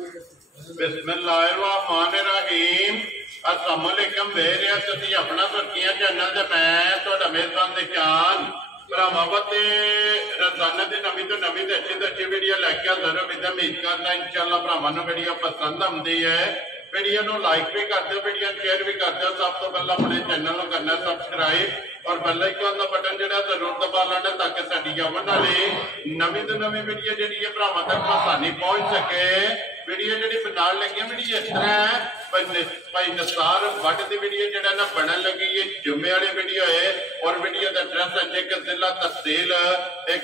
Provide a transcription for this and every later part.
बिस्मिल्लाहिर्रहमानिर्रहीम। अस्सलाम वालेकुम वेरिया तुसी अपना सुर्खियां चैनल ते मैं तुहाडा मेज़बान निशान भरावां ते रोजाना दी नवीं तो नवीं ते अच्छी वीडियो लैके हाज़र उम्मीद करना इंशाअल्लाह भरावां नूं वीडियो पसंद आउंदी है। वीडियो नूं लाइक भी कर दो, वीडियो शेयर भी कर दो। सब तो पहले अपने चैनल नूं करना सबसक्राइब और बेल आइकन का बटन जिहड़ा जरूर दबा लेना ताकि साडी आउण वाली नवीं तो नवीं वीडियो जिहड़ी है भरावां तक आसानी पहुंच सके। वीडियो जिहड़ी बनाउण लगी वीडियो इस तरह है भाई निसार वट की वीडियो जिहड़ा ना बनन लगी है जुम्मे वाली वीडियो है और वीडियो का एड्रैस है कि जिला तहसील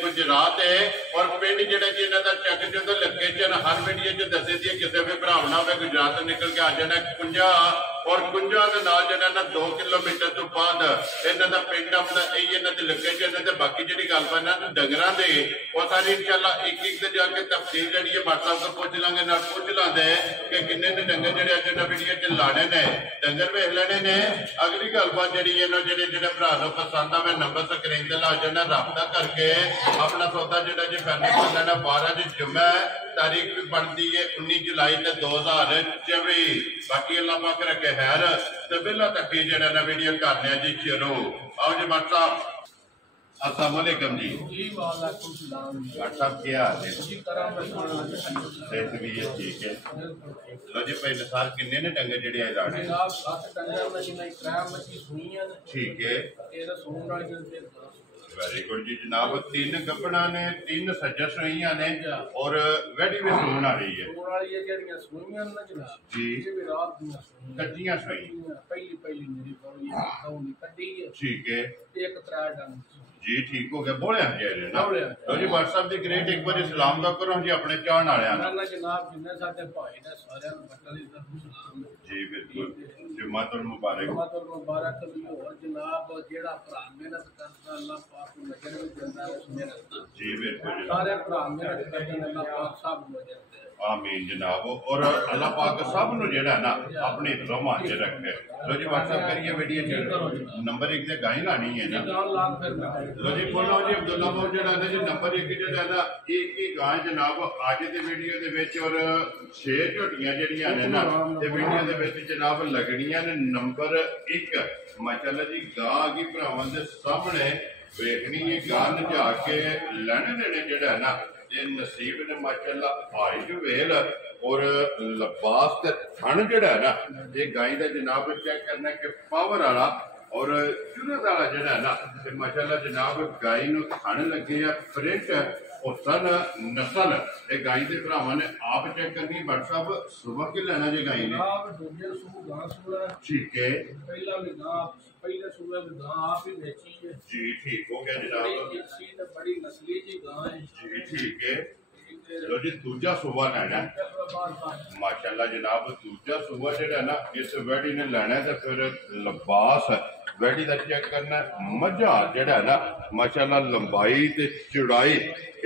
गुजरात है और पिंड जिहड़ा जी इन्हां दा चेक जो लोकेशन हर वीडियो च दसी दी है। किसी भी भरा ना हो गुजरात निकल के आ जाना कुंजा और कुंजा के नाल जिहड़ा ना 2 किलोमीटर तो बाद इन्हां दा पिंड आउंदा यही इन्हां दी लोकेशन है। बाकी जिहड़ी गलबात है डंगरां दे वो सारी इंशाअल्लाह एक एक ते जाके तफसील जिहड़ी है व्हाट्सएप पर पुछ लांगे ना पुछ लांदे कि किन्ने ने डंगर जिहड़े अज इन्हां वीडियो च लाने ने डंगर वेख लेने ने। अगली गलबात जिहड़ी है ना जिहड़े भरा नूं पसंद आवे नंबर स्क्रीन ते ला जाना राबता करके अपना सौदा जिहड़ा जी फाइनल कर लेना। 12 जुम्मा तारीख भी बनती है 19 जुलाई 2024। बाकी अल्लाह पाक रखे खैर ते बिल्ला तक जिहड़ा ना वीडियो करने जी शुरू। आओ जी व्हाट्सएप। अस्सलाम वालेकुम जी। वालेकुम सलाम। व्हाट्सएप क्या हाल है? सेहत भी है ठीक है। लो जी भाई निसार किन्ने ने डंगर जिहड़े लाने? जनाब 7 डंगर ने जिन्हें क्रैम मच्छी सुईयां ने। ठीक है। तेरा सून वाली जल्दी वेरी गुड जी जनाब। 3 गब्बना ने 3 सज्जा सुईयां ने और वेडी भी सून वाली है। सून वाली ये जेड़ियां सुईयां ने जनाब जी ये भी रात दी कच्चियां सुईयां पहली मेरी बड़ी कौनी कड्डी है। ठीक है। एक 3 डंग जी ठीक हो गया। बोले हैं ना तो जी व्हाट्सएप की ग्रेट एक बार सलाम तो करो जी अपने चाहने वाले जनाब जिन्ने साडे भाई ने सारे बटन इधर जी बिल्कुल जुम्मातुल मुबारक मुबारक भी हो जनाब। जेड़ा भरा मेहनत करता अल्लाह पाक नजर में देंदा है उस मेहनत जी बिल्कुल सारे भरा मेहनत करते अल्लाह पाक सब नजर दे आमीन जनाब। और अल्लाह पाक सब नु जेड़ा ना अपने रहमान च रखे। लो जी व्हाट्सएप करिए वीडियो नंबर 1 ते गाय लानी है ना। लो जी बोलो जी अब्दुल्ला भाई जेड़ा ना जी नंबर 1 जेड़ा ना एक ही गाय जनाब आज दी वीडियो दे विच और 6 झोटियां जेड़ियां ने ना ते वीडियो दे विच जनाब लगणियां ने नंबर 1 माशाअल्लाह जी गां आ गई भरावां दे सामने वेखनी है। गां नचा के लैने देने जेड़ा ना ये नसीब ने माशाअल्लाह हाइट वेल और लबास ते थन जेड़ा है ना ये गाय का जनाब चेक करना कि पावर वाला और चुरत वाला जेड़ा है ना ते माशाअल्लाह जनाब गाय नूं थन लगे आ प्रिंट और सन नस्ल ये गाय के भरावां ने आप चेक करनी। व्हाट्सएप सुबह के लेना जी गाय ने ठीक है। पहले सूबे में गां आप ही बेची है जी ठीक हो गया जनाब। बड़ी नस्ली जी गां है जी ठीक है। लो जी दूजा सूबा लेना माशाअल्लाह जनाब। दूजा सूबा जेड़ा ना इस वैडी ने लेना तो फिर लिबास वैडी का चेक करना। मझा जेड़ा ना माशाअल्लाह लंबाई ते चौड़ाई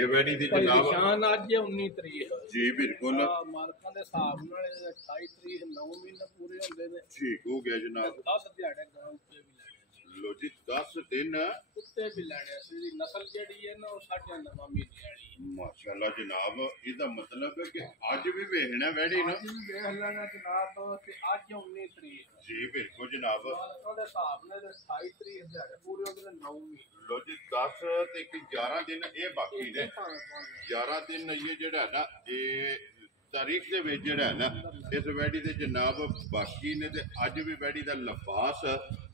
ये वैडी दी जनाब निशान आज 19 तारीख जी बिल्कुल मालकां दे हिसाब नाल 28 तारीख 9 महीने पूरे होंदे ने। ठीक हो गया जनाब। 10 दिहाड़े गां उत्ते भी लेने। लो जी 10 दिन उत्ते भी लेने सी नस्ल जेड़ी है ना वो 9.5 महीने वाली माशाअल्लाह जनाब। इसका मतलब है कि आज भी वेखना वैडी ना वेख लेना जनाब ते आज 19 तारीख जी बिल्कुल जनाब। मालकां दे हिसाब नाल 28 तारीख दिहाड़े पूरे होंदे ने 9 महीने। लो जी 10 ते 11 दिन ये बाकी ने 11 दिन ये जेड़ा ना ये तारीख दे विच जेड़ा है ना इस वैडी दे जनाब बाकी ने ते अज भी वैडी दा लिबास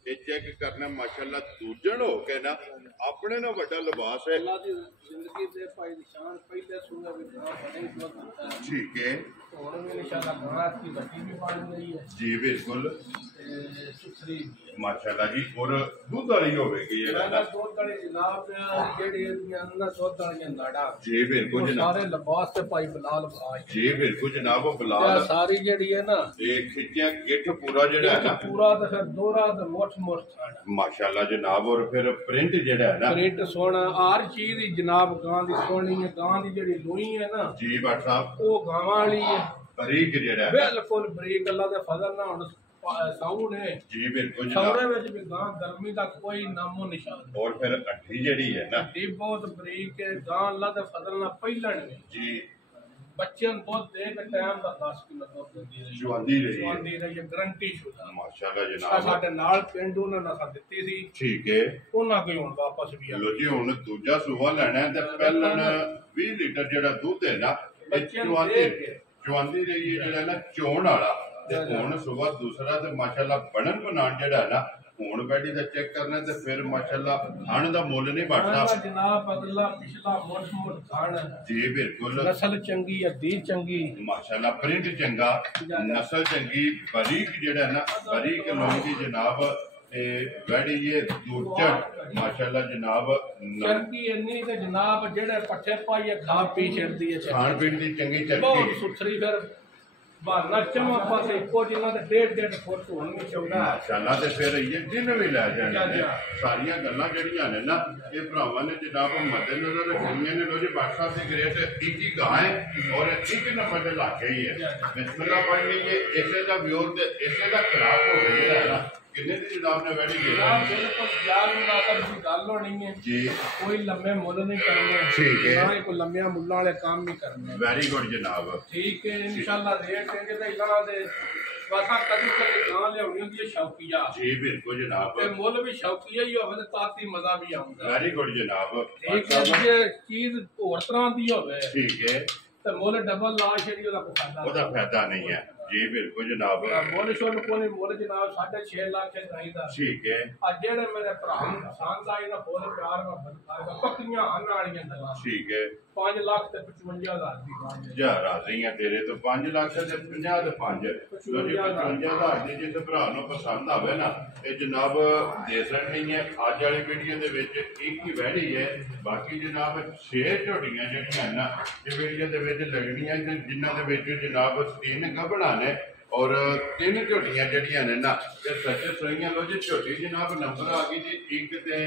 ये चेक करना माशाअल्लाह दूजन हो के ना अपने ना बड़ा लिबास है। अल्लाह दी जिंदगी दे भाई निशान पहले सूबे में बड़े बहुत ठीक है। और में इंशाअल्लाह बारात की बटी भी बन गई है जी बिल्कुल सुथरी माशाअल्लाह जी। और दूध वाली होगी ये ना दूध वाली जनाब जेड़ी अंदर दूध वाली नाड़ा जी बिल्कुल जनाब। सारे लिबास ते भाई बिलाल भाई जी बिल्कुल जनाब। बिलाल सारी जेड़ी है ना ये खिचिया गिठ पूरा जेड़ा है ना पूरा तो फिर दोहरा ते मोट माशाअल्लाह जनाब। और फिर प्रिंट जेड़ा है ना प्रिंट सोना हर चीज दी जनाब गां दी सोनी है। गां दी जेड़ी लोई है ना जी साहब वो गावां वाली है बरीक जेड़ा है बिल्कुल बरीक अल्लाह दे फजल ना हुन साउंड है जी बिल्कुल सौरे विच भी गां गर्मी दा कोई नामो निशान और फिर अट्ठी जेड़ी है ना अट्ठी बहुत बरीक है गां अल्लाह दे फजल ना पहिलन जी ਬੱਚਿਆਂ ਨੂੰ ਦੁੱਧ ਦੇ ਕੇ ਟਾਈਮ ਦਾ 10 ਕਿਲੋ ਦੁੱਧ ਦਿੰਦੀ ਰਹੀ ਜਵਾਨੀ ਰਹੀ ਹੈ। ਜਵਾਨੀ ਰਹੀ ਹੈ, ਗਰੰਟੀ ਸ਼ੁਦਾ। ਮਾਸ਼ਾਅੱਲਾ ਆਹ ਜਨਾਬ। ਸਾਡੇ ਨਾਲ ਪਿੰਡ ਉਹਨਾਂ ਨਸਲ ਦਿੱਤੀ ਸੀ, ਠੀਕ ਹੈ। ਉਹਨਾਂ ਕੋਈ ਹੁਣ ਵਾਪਸ ਵੀ ਆ ਲੋ ਜੀ ਹੁਣ ਦੂਜਾ ਸੂਆ ਲੈਣਾ ਹੈ ਤੇ ਪਹਿਲਣ 20 ਲੀਟਰ ਜਿਹੜਾ ਦੁੱਧ ਹੈ ਨਾ ਇਹ ਜਵਾਨੀ ਰਹੀ ਹੈ ਜਿਹੜਾ ਨਾ ਚੋਣ ਵਾਲਾ ਤੇ ਹੁਣ ਸੂਆ ਦੂਸਰਾ ਤੇ ਮਾਸ਼ਾਅੱਲਾ ਬਣਨ ਬਣਾਉਣ ਜਿਹੜਾ ਹੈ ਨਾ ਹੁਣ ਬੈਠੀ ਦਾ ਚੈੱਕ ਕਰਨਾ ਤੇ ਫਿਰ ਮਾਸ਼ਾਅੱਲਾ ਖਾਣ ਦਾ ਮੁੱਲ ਨਹੀਂ ਘਟਦਾ ਜਨਾਬ। ਅਗਲਾ ਪਿਛਲਾ ਮੁੱਠ ਖਾਣ ਜੀ ਬਿਲਕੁਲ। ਨਸਲ ਚੰਗੀ, ਅੱਡੀ ਚੰਗੀ, ਮਾਸ਼ਾਅੱਲਾ ਪ੍ਰਿੰਟ ਚੰਗਾ, ਨਸਲ ਚੰਗੀ, ਬਰੀਕ ਜਿਹੜਾ ਨਾ ਬਰੀਕ ਲੋਹੀ ਦੀ ਜਨਾਬ ਇਹ ਵੈੜੀ ਇਹ ਦੂਜਾ ਮਾਸ਼ਾਅੱਲਾ ਜਨਾਬ। ਚਰਕੀ ਇੰਨੀ ਤੇ ਜਨਾਬ ਜਿਹੜੇ ਪੱਠੇ ਪਾਈਏ ਖਾ ਪੀ ਛੱਡਦੀ ਹੈ, ਖਾਣ ਪੀਣ ਦੀ ਚੰਗੀ ਬਹੁਤ ਚਰਕੀ ਸੁਥਰੀ। ਫਿਰ ਬਾਹਰਲਾ ਚਮਾ ਪਾਸੇ ਇੱਕੋ ਜਿੰਨਾ ਦੇ 1.5 ਫੁੱਟ ਹੋਣਗੇ ਚੌੜਾ। ਮਾਸ਼ਾਅੱਲਾ ਤੇ ਫਿਰ ਇਹ ਦਿਨ ਵੀ ਲੈ ਜਾਣੇ ਨੇ। ਸਾਰੀਆਂ ਗੱਲਾਂ ਜਿਹੜੀਆਂ ਨੇ ਨਾ ਇਹ ਭਰਾਵਾਂ ਨੇ ਜਨਾਬ ਮੱਦੇ ਨਜ਼ਰ ਰੱਖਣੀਆਂ ਨੇ। ਲੋ ਜੀ ਬਾਦਸ਼ਾਹ ਦੀ ਗ੍ਰੇਟ ਤੀਜੀ ਗਾਂ ਹੈ ਔਰ ਇੱਕ ਨੰਬਰ ਤੇ ਲੱਗ ਗਈ ਹੈ। ਬਿਸਮਿਲ੍ਲਾ ਪੜ੍ਹ ਲਈਏ। ਇਸੇ ਦਾ ਵਿਓਰ ਤੇ ਇਸੇ ਦਾ ਖਰਾਬ ਹੋ ਗਿਆ ਹੈ ਨਾ। ਕਿੰਨੇ ਦੀ ਜਨਾਬ ਨੇ ਵੈਡੀ ਦੇ ਬਿਲਕੁਲ ਯਾਰ ਮੁਨਾਸਬ ਦੀ ਗੱਲ ਹੋਣੀ ਹੈ ਜੀ। ਕੋਈ ਲੰਮੇ ਮੁੱਲ ਨਹੀਂ ਕਰਨੇ, ਠੀਕ ਹੈ। ਨਾ ਹੀ ਕੋਈ ਲੰਮਿਆਂ ਮੁੱਲਾਂ ਵਾਲੇ ਕੰਮ ਨਹੀਂ ਕਰਨੇ। ਵੈਰੀ ਗੁੱਡ ਜਨਾਬ। ਠੀਕ ਹੈ ਇਨਸ਼ਾਅੱਲਾ। ਰੇਟ ਦੇਂਗੇ ਤਾਂ ਇਹਨਾਂ ਦੇ ਵਾਸਾ ਕਦੀ ਕਦੀ ਗਾਂ ਲਿਆਉਣੀ ਹੁੰਦੀ ਹੈ ਸ਼ੌਕੀਆ ਜੀ ਬਿਲਕੁਲ ਜਨਾਬ। ਤੇ ਮੁੱਲ ਵੀ ਸ਼ੌਕੀਆ ਹੀ ਹੋਵੇ ਤੇ ਤਾਤੀ ਮਜ਼ਾ ਵੀ ਆਉਂਦਾ। ਵੈਰੀ ਗੁੱਡ ਜਨਾਬ। ਠੀਕ ਹੈ। ਜੇ ਚੀਜ਼ ਹੋਰ ਤਰ੍ਹਾਂ ਦੀ ਹੋਵੇ ਠੀਕ ਹੈ ਤੇ ਮੁੱਲ ਡਬਲ ਲਾ ਛੜੀ ਉਹਦਾ ਫਾਇਦਾ ਨਹੀਂ ਹੈ। ਜੀ ਬਿਲਕੁਲ ਜਨਾਬ। ਮੁੱਲ ਸ਼ੁੱਧ ਕੋਈ ਮੁੱਲ ਜਨਾਬ 6.5 ਲੱਖ ਚਾਹੀਦਾ। ਠੀਕ ਹੈ। ਆ ਜਿਹੜੇ ਮੇਰੇ ਭਰਾ ਨੂੰ ਪਸੰਦ ਆਈ ਨਾ ਬਹੁਤ ਪਿਆਰ ਨਾਲ ਬਦਲਾਏਗਾ। ਪੱਕੀਆਂ ਹਨ ਵਾਲੀਆਂ ਗੱਲਾਂ। ਠੀਕ ਹੈ। 5 ਲੱਖ ਤੇ 55,000 ਦੀ ਗਾਂ ਹੈ। ਜਾ ਰਾਜ਼ੀਆਂ ਤੇਰੇ ਤੋਂ 5 ਲੱਖ ਤੇ 50 ਤੇ 5 55,000 ਦੀ ਜਿਸ ਭਰਾ ਨੂੰ ਪਸੰਦ ਆਵੇ ਨਾ ਇਹ ਜਨਾਬ ਦੇ ਸਕਣੀ ਹੈ। ਅੱਜ ਵਾਲੀ ਵੀਡੀਓ ਦੇ ਵਿੱਚ ਇੱਕ ਹੀ ਵਹਿੜੀ ਹੈ। ਬਾਕੀ ਜਨਾਬ 6 ਝੋਟੀਆਂ ਜਿਹੜੀਆਂ ਨਾ ਇਹ ਵੀਡੀਓ ਦੇ ਵਿੱਚ ਲੱਗਣੀਆਂ ਜਿਨ੍ਹਾਂ ਦੇ ਵਿੱਚ ਜਨਾਬ 3 ਗੱਭਣਾ ਨੇ ਔਰ 3 ਝੋਟੀਆਂ ਜਿਹੜੀਆਂ ਨੇ ਨਾ ਇਹ ਸੱਚੇ ਸੋਈਆਂ। ਲੋ ਜੀ ਝੋਟੀ ਜਨਾਬ ਨੰਬਰ ਆ ਗਈ ਜੀ ਇੱਕ ਤੇ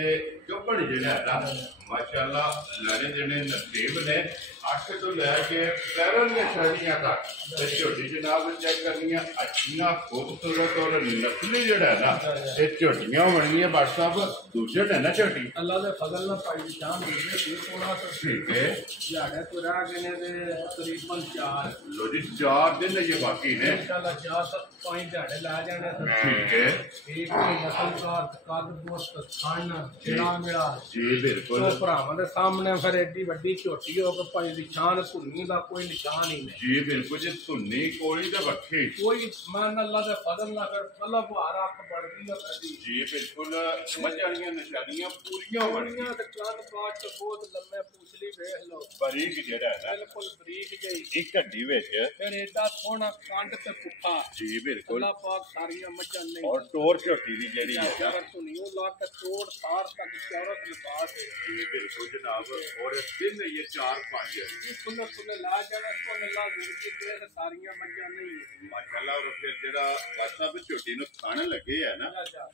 ਗੱਭਣ ਜਿਹੜਾ ਹੈ ਨਾ ਮਾਸ਼ਾਅੱਲਾ ਲੈਣੇ ਦੇਣੇ ਨਸੀਬ ਨੇ। 8 ਤੋਂ ਲੈ ਕੇ 13 ਦੀਆਂ ਸ਼੍ਰੇਣੀਆਂ ਤੱਕ ਤੇ ਝੋਟੀ ਜਨਾਬ ਚੈੱਕ ਕਰਨੀਆਂ ਅੱਛੀਆਂ ਖੂਬਸੂਰਤ ਔਰ ਨਸਲੀ ਜਿਹੜਾ ਹੈ ਨਾ ਇਹ ਝੋਟੀਆਂ ਬਣੀਆਂ। ਬਾਟ ਸਾਹਿਬ ਦੂਜੇ ਨੇ ਨਾ ਝੋਟੀ ਅੱਲਾ ਦੇ ਫਜ਼ਲ ਨਾਲ ਭਾਈ ਸ਼ਾਨ ਦੇ ਦੇ ਥੋੜਾ ਸਾ ਠੀਕ ਹੈ। ਝਾੜੇ ਤੋਂ ਰਹਿ ਗਏ ਨੇ ਤੇ ਤਕਰੀਬਨ 4 ਲੋ ਜੀ 4 ਦਿਨ ਇਹ ਬਾਕੀ ਨੇ ਇਨਸ਼ਾਅੱਲਾ 4-5 ਝਾੜੇ ਲਾ ਜਾਣੇ। ਠੀਕ ਹੈ। ਠੀਕ ਹੈ। ਨਸਲਦਾਰ ਕੱਦ ਦੋਸਤ ਖਾਣ ਛੇੜਾ ਮੇਰਾ ਜੀ ਬਿਲਕੁਲ। ਉਹ ਭਰਾਵਾਂ ਦੇ ਸਾਹਮਣੇ ਫਿਰ ਐਡੀ ਵੱਡੀ ਝੋਟੀ ਹੋ ਕੇ ਭਾਈ ਦੀ ਸ਼ਾਨ ਭੁੰਨੀ ਦਾ ਕੋਈ ਨਿਸ਼ਾਨ ਹੀ ਨਹੀਂ। ਜੀ ਬਿਲਕੁਲ ਜੀ ਧੁੰਨੀ ਕੋਲੀ ਤੇ ਵੱਖੀ ਕੋਈ ਮਨ ਅੱਲਾ ਦੇ ਫਜ਼ਲ ਨਾਲ ਫਿਰ ਅੱਲਾ ਬੁਹਾਰਾ ਅੱਖ ਬੜਦੀ ਹੈ ਕਦੀ। ਜੀ ਬਿਲਕੁਲ ਮੱਝਾਂ ਦੀਆਂ ਨਿਸ਼ਾਨੀਆਂ ਪੂਰੀਆਂ ਬਣੀਆਂ ਬੜੀਆਂ ਤੇ ਕੰਨ ਪਾਟ ਤੇ ਬਹੁਤ ਲੰਮੇ ਪੁੱਛਲੀ ਵੇਖ ਲਓ। ਬਰੀਕ ਜਿਹੜਾ ਹੈ ਨਾ ਬਿਲਕੁਲ ਬਰੀਕ ਜਿਹੀ ਇੱਕ ਹੱਡੀ ਵਿੱਚ ਫਿਰ ਏਡਾ ਸੋਹਣਾ ਕੰਡ ਤੇ ਪੁੱਠਾ। ਜੀ ਬਿਲਕੁਲ। ਅੱਲਾ ਪਾਕ ਸਾਰੀਆਂ ਮੱਝਾਂ ਨਹੀਂ ਔਰ ਟੋਰ ਝੋਟੀ ਦੀ ਜਿਹੜੀ ਹੈ ਨਾ ਧੁਨੀਓ ਲਾ ਕੇ ਤੋੜ ਤਾਰ ਤੱਕ ਚੌਰਸ ਲਿਬਾਸ ਹੈ। ਜੀ ਬਿਲਕੁਲ ਜਨਾਬ। ਔਰ ਦਿਨ ਇਹ 4-5 ਸੁੰਦਰ ਸੁੰਦਰ ਲਾ ਜਾਣਾ ਕੋਲ ਅੱਲਾ ਜ਼ਿੰਦਗੀ ਤੇ ਸਾਰੀਆਂ ਮੱਝਾਂ ਨਹੀਂ ਹੈ। ਮਾਸ਼ਾਅੱਲਾ। ਔਰ ਫਿਰ ਜਿਹੜਾ ਬਾਦਸ਼ਾਹ ਵੀ ਝੋਟੀ ਨੂੰ ਖਾਣ ਲੱਗੇ ਆ ਨਾ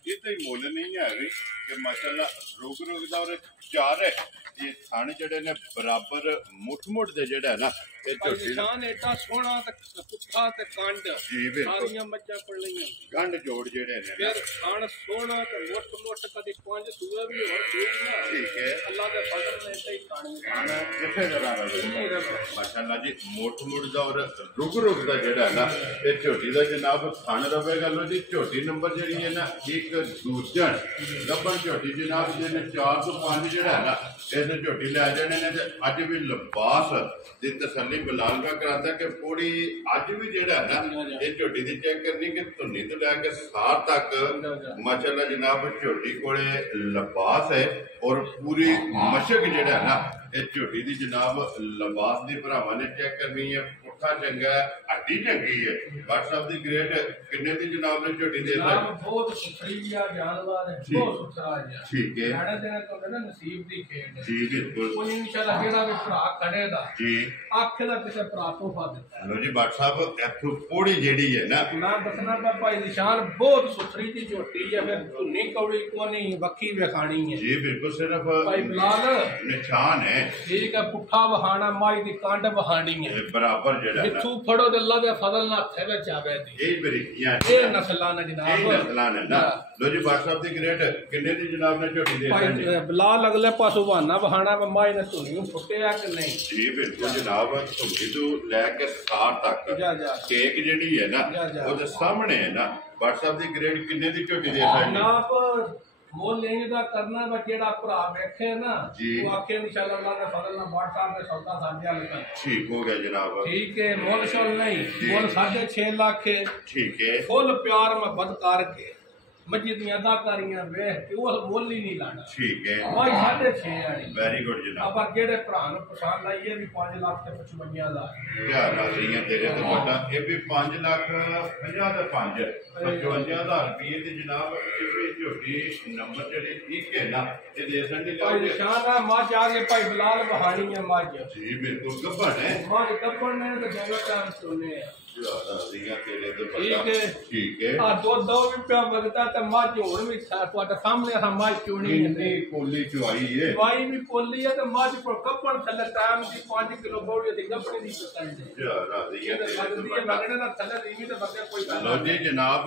ਇਹ ਤਾਂ ਹੀ ਮੁੱਲ ਨਹੀਂ ਹੈ ਵੀ ਕਿ ਮਾਸ਼ਾਅੱਲਾ ਰੁਕ ਦਾ ਔਰ 4 ਹੈ। ਇਹ ਥਣ ਜਿਹੜੇ ਨੇ ਬਰਾਬਰ ਮੁੱਠ ਦੇ ਜਿਹੜਾ ਹੈ ਨਾ ਇਹ ਝੋਟੀ ਨਿਸ਼ਾਨ ਏਡਾ ਸੋਹਣਾ ਤੇ ਪੁੱਠਾ ਤੇ ਕੰਡ ਜੀ ਬਿਲਕੁਲ ਸਾਰੀਆਂ ਮੱਝਾਂ ਕੋਲ ਨਹੀਂ ਗੰਢ ਜੋੜ ਜਿਹੜੇ ਨੇ ਨਾ ਫਿਰ ਖਾਣ ਸੋਹਣਾ ਤੇ ਮੁੱਠ ਕਦੀ 5 ਸੂਏ ਵੀ ਹੋਰ ਸੂਈ ਨਾ। ਠੀਕ ਹੈ। ਅੱਲਾ ਦੇ ਫਜ਼ਲ ਨੇ ਤੇ ਖਾਣੀ ਖਾਣਾ ਕਿੱਥੇ ਕਰਾਂ ਮਾਸ਼ਾਅੱਲਾ ਜੀ ਮੁੱਠ ਦਾ ਔਰ ਰੁਕ ਦਾ ਜਿਹੜਾ ਨਾ ਇਹ ਝੋਟੀ ਦਾ ਜਨਾਬ ਥਣ ਰਵੇਗਾ। ਲੋ ਜੀ ਝੋਟੀ ਨੰਬਰ ਜਿਹੜੀ ਹੈ ਨਾ ਇੱਕ ਦੂਜਾ ਗੱਬਰ ਝੋਟੀ ਜਨਾਬ ਜਿਹਨੇ 4 ਤੋਂ 5 ਜਿਹੜਾ ਹੈ ਨਾ ਇਹਦੇ ਝੋਟੀ ਲੈ ਜਾਣੇ ਨੇ ਤੇ ਅੱਜ ਵੀ ਲਿਬਾਸ ਦੀ ਤਸੱਲੀ ਬਲਾਲ ਦਾ ਕਰਾਂਦਾ ਕਿ ਪੂਰੀ ਅੱਜ ਵੀ ਜਿਹੜਾ ਹੈ ਨਾ ਇਹ ਝੋਟੀ ਦੀ ਚੈੱਕ ਕਰਨੀ ਕਿ ਧੁੰਨੀ ਤੋਂ ਲੈ ਕੇ ਸਾਰ ਤੱਕ ਮਾਸ਼ਾਅੱਲਾ ਜਨਾਬ ਝੋਟੀ ਕੋਲੇ ਲਿਬਾਸ ਹੈ ਔਰ ਪੂਰੀ ਮਸ਼ਕ ਜਿਹੜਾ ਹੈ ਨਾ ਇਹ ਝੋਟੀ ਦੀ ਜਨਾਬ ਲਿਬਾਸ ਦੀ ਭਰਾਵਾਂ ਨੇ ਚੈੱਕ ਕਰਨੀ ਹੈ। ਪੁੱਠਾ ਚੰਗਾ ਹੱਡੀ ਚੰਗੀ ਹੈ। WhatsApp ਦੀ ਗ੍ਰੇਡ ਕਿੰਨੇ ਦੀ ਜਨਾਬ ਨੇ ਝੋਟੀ ਦੇ ਦਿੱਤੀ? ਬਹੁਤ ਸੁਥਰੀ ਆ ਜਾਨਵਰ ਹੈ, ਬਹੁਤ ਸੁਥਰਾ ਹੈ। ਠੀਕ ਹੈ। ਜਾਣੇ ਦੇਣੇ ਤੋਂ ਨਾ ਨਸੀਬ ਦੀ ਖੇਡ ਹੈ। ਜੀ ਬਿਲਕੁਲ। ਕੋਈ ਇਨਸ਼ਾਅੱਲਾ ਜਿਹੜਾ ਵੀ ਭਰਾ ਖੜੇ ਦਾ ਜੀ ਅੱਖ ਦਾ ਕਿਸੇ ਭਰਾ ਤੋਂ ਫਾ ਦਿੱਤਾ। ਲੋ ਜੀ WhatsApp ਇੱਥੋਂ ਪੌੜੀ ਜਿਹੜੀ ਹੈ ਨਾ ਮੈਂ ਦੱਸਣਾ ਤਾਂ ਭਾਈ ਨਿਸ਼ਾਨ ਬਹੁਤ ਸੁਥਰੀ ਦੀ ਝੋਟੀ ਹੈ। ਫਿਰ ਧੁੰਨੀ ਕੌੜੀ ਕੋ ਨਹੀਂ ਵੱਖੀ ਵਿਖਾਣੀ ਹੈ। ਜੀ ਬਿਲਕੁਲ ਸਿਰਫ ਭਾਈ ਬਲਾਲ ਨਿਸ਼ਾਨ ਹੈ। ਠੀਕ ਹੈ। ਪੁੱਠਾ ਵਹਾਣਾ ਮਾਈ ਦੀ ਕੰਡ ਵਹਾਣੀ ਹੈ ਇਹ ਬਰਾਬਰ ਜਿਹੜਾ ਜਿਹੜਾ ਜਿੱਥੋਂ ਫੜੋ ਤੇ ਅੱਲਾ ਦੇ ਫਜ਼ਲ ਨਾਲ ਹੱਥੇ ਵਿੱਚ ਆਵੇ ਦੀ ਇਹ ਬਰੀਕੀਆਂ ਇਹ ਨਸਲਾਂ ਨੇ ਇਹ ਜਨਾਬ ਨਸਲਾਂ ਨੇ ਨਾ ਲੋ ਜੀ WhatsApp ਦੀ ਗ੍ਰੇਡ ਕਿੰਨੇ ਦੀ ਜਨਾਬ ਨੇ ਝੋਟੀ ਦੇ ਭਾਈ ਦਿੱਤੀ ਬਲਾਲ ਅਗਲੇ ਪਾਸੋਂ ਬਹਾਨਾ ਬਹਾਣਾ ਮਾਈ ਨੇ ਧੁਨੀਆਂ ਫੁੱਟਿਆ ਕਿ ਨਹੀਂ ਜੀ ਬਿਲਕੁਲ ਜਨਾਬ ਧੁੰਗੀ ਤੋਂ ਲੈ ਕੇ ਸਾਰ ਤੱਕ ਜਾ ਕੇਕ ਜਿਹੜੀ ਹੈ ਨਾ ਉਹਦੇ ਸਾਹਮਣੇ ਹੈ ਨਾ WhatsApp ਦੀ ਗ੍ਰੇਡ ਕਿੰਨੇ ਦੀ ਝੋਟੀ ਦੇ ਦਿੱਤੀ ਜਨਾਬ मोल लेने का करना बा जेड़ा भरा बैठे ना जी वो आखे इंशाल्लाह अल्लाह के फजल ना WhatsApp पे सौदा साझा लगा ठीक हो गया जनाब ठीक है मोल शोल नहीं मोल 6.5 लाख है ठीक है फुल प्यार में बद करके मस्जिद दी अदाकारियां वेख के वो मोल ही नहीं लाना ठीक है भाई 6.5 वाली वेरी गुड जनाब अब जेड़े भरा नु पसंद आई ये भी 5 लाख ते 55,000 क्या राजियां तेरे तो बड़ा ये भी 5 लाख 50 ते 5 55,000 रुपये दी जनाब ये भी झोटी नंबर जेड़े ठीक है ना ये दे सकते भाई निशान है मां आगे भाई बिलाल बहानी है मां जी बिल्कुल गब्बन है मां गब्बन ने तो दोनों टाइम सुने हैं ठीक है दो भी पिया बगता तो मझ हुण भी ਤੁਹਾਡੇ ਸਾਹਮਣੇ ਆ ਮੱਝ ਚੋਣੀ नहीं कोली चुआई है ਚਵਾਈ ਵੀ ਪੋਲੀ ਹੈ ਤੇ ਮੱਝ ਕੋਲ ਕੱਪਣ ਥੱਲੇ ਟਾਈਮ ਦੀ 5 ਕਿਲੋ ਬੋੜੀ ਦੀ ਗੱਪਣੀ ਦੀ ਪਸੰਦ ਹੈ ਰਾਜ਼ੀਆਂ ਲੱਗਦੀ ਹੈ ਮਗਣੇ ਦਾ ਥੱਲੇ ਰੀਵੀ ਤੇ ਬੱਗੇ ਕੋਈ ਗੱਲ ਲੋ ਜੀ ਜਨਾਬ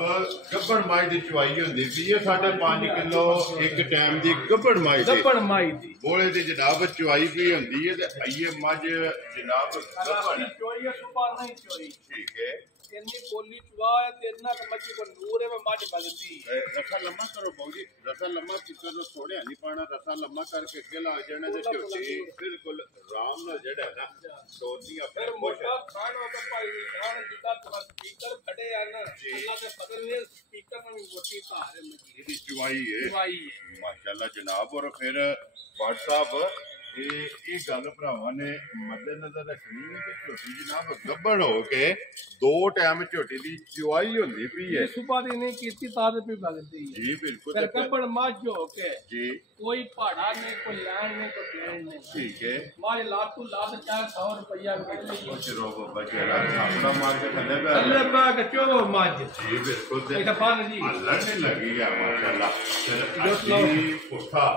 ਗੱਬਣ ਮਾਈ ਦੀ ਚੁਆਈ ਹੁੰਦੀ ਵੀ ਇਹ 5.5 ਕਿਲੋ ਇੱਕ ਟਾਈਮ ਦੀ ਗੱਬਣ ਮਾਈ ਦੀ ਗੱਪਣ ਮਾਈ ਦੀ ਬੋਲੇ ਦੀ ਜਨਾਬ ਚੁਆਈ ਵੀ ਹੁੰਦੀ ਹੈ ਤੇ ਆਈਏ ਮੱਝ ਜਨਾਬ ਗੱਬਣ ਚੋਈ ਹੈ ਸੁਪਾ ਨਹੀਂ ਚੋਈ ਠੀਕ है ਇੰਨੀ ਪੋਲੀ ਚਵਾ ਹੈ ਤੇ ਇੰਨਾ ਕਿ ਮੱਝ ਕੋ ਨੂਰ ਹੈ ਮੱਝ ਬਗਦੀ रसा लम्मा करो बाबू रसा लम्मा कितना तो छोड़िया नहीं पाना रसा लम्मा करके अगे ला जाने ते झोटी बिल्कुल आराम नाल जेड़ा है ना दोदियां फिर मोटा खान होगा भाई खान जिदा तो स्पीकर खड़े आ ना अल्लाह के फजल ने स्पीकर में मोटी धार है मजी दी चुवाई है चवाई माशाल्लाह जनाब और फिर WhatsApp ਇਹ ਗੱਲ ਭਰਾਵਾਂ ਨੇ ਮੱਦੇ ਨਜ਼ਰ ਰੱਖਣੀ ਹੈ ਕਿ ਝੋਟੀ ਜਨਾਬ ਗੱਬੜ ਹੋ ਕੇ 2 ਟਾਈਮ ਝੋਟੀ ਦੀ ਚੁਆਈ ਹੁੰਦੀ ਪਈ ਹੈ ਸੁਬਾ ਦੀ ਨਹੀਂ ਕੀਤੀ ਤਾਂ ਤੇ ਵੀ ਬਗਦੀ ਹੈ ਜੀ ਬਿਲਕੁਲ ਫਿਰ ਗੱਬੜ ਮੱਝ ਹੋ ਕੇ ਜੀ कोई पहाड़ा नहीं कोई लैंड नहीं कोई प्लेन नहीं ठीक है मारे लाख को लाख चाहे 100 रुपया मिल ली चलो बाबा जरा अपना मार के थल्ले पा के चो मज जी बिल्कुल एक पान जी लड़ने लगी है माशाल्लाह फिर पुठा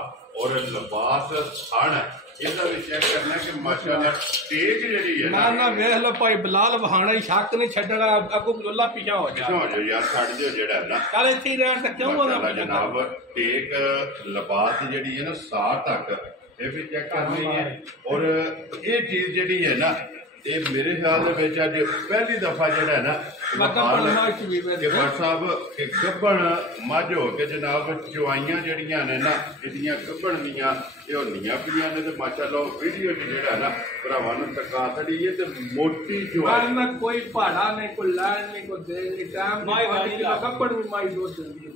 और लिबास थान ਇਹਦਾ ਵੀ ਚੈੱਕ ਕਰਨਾ ਕਿ ਮਾਸ਼ਾਅੱਲਾ ਤੇਜ ਜਿਹੜੀ ਹੈ ਨਾ ਵੇਖ ਲੋ ਭਾਈ ਬਲਾਲ ਬਹਾਣਾ ਸ਼ੱਕ ਨਹੀਂ ਛੱਡਣਾ ਅੱਗੋਂ ਬਲੋਲਾ ਪਿਛਾ ਹੋ ਜਾ ਯਾਰ ਛੱਡ ਦਿਓ ਜਿਹੜਾ ਨਾ ਚੱਲ ਇੱਥੇ ਹੀ ਰਹਿਣ ਤੇ ਕਿਉਂ ਉਹਦਾ ਜਨਾਬ ਟੇਕ ਲਿਬਾਸ ਜਿਹੜੀ ਹੈ ਨਾ ਸਾਹ ਤੱਕ ਇਹ ਵੀ ਚੈੱਕ ਕਰਨੀ ਹੈ ਔਰ ਇਹ ਚੀਜ਼ ਜਿਹੜੀ ਹੈ ਨਾ ਇਹ ਮੇਰੇ ਖਿਆਲ ਦੇ ਵਿੱਚ ਅੱਜ ਪਹਿਲੀ ਦਫਾ ਜਿਹੜਾ ਹੈ ਨਾ ਸਾਹਿਬ ਕਿ ਗੱਬਣ ਮੱਝ ਹੋ ਕੇ ਜਨਾਬ ਚੁਆਈਆਂ ਜਿਹੜੀਆਂ ਨੇ ਨਾ ਇਹਦੀਆਂ ਗੱਬਣ ਦੀਆਂ ਇਹ ਹੁੰਦੀਆਂ ਪਈਆਂ ਨੇ ਤੇ ਮਾਸ਼ਾਅੱਲਾ ਵੀਡੀਓ 'ਚ ਜਿਹੜਾ ਨਾ ਭਰਾਵਾਂ ਨੂੰ ਟਕਾ ਛੜੀ ਹੈ ਤੇ ਮੋਟੀ ਚੁਆਈ ਨਾ ਕੋਈ ਪਹਾੜਾ ਨਹੀਂ ਕੋਈ ਲਾਈਨ ਨਹੀਂ ਕੋਈ ਦੇ ਨਹੀਂ ਟਾਈਮ ਮਾਈ ਦੀ ਗੱਬਣ ਵੀ ਮਾਈ ਦੋ ਦਿੰਦੀ ਹੈ